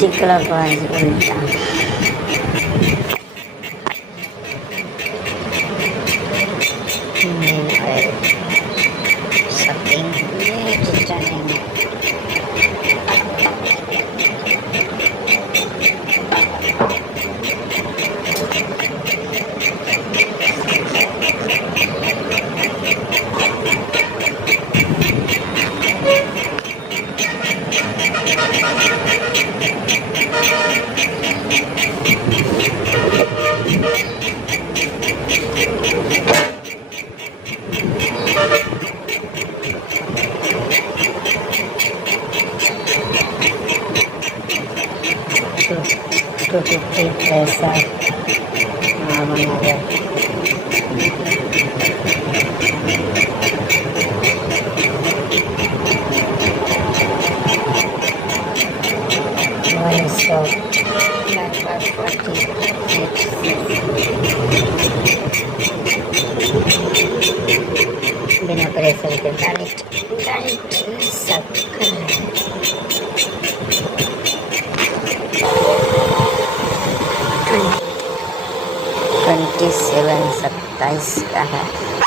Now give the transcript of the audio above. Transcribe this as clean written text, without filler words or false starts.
टिकला पाहिजे उलटा. Something just turning. तो 250 पैसा बना गया. बिना प्रेशर के डायरेक्ट सब कर रहे हैं. 27 27 का है.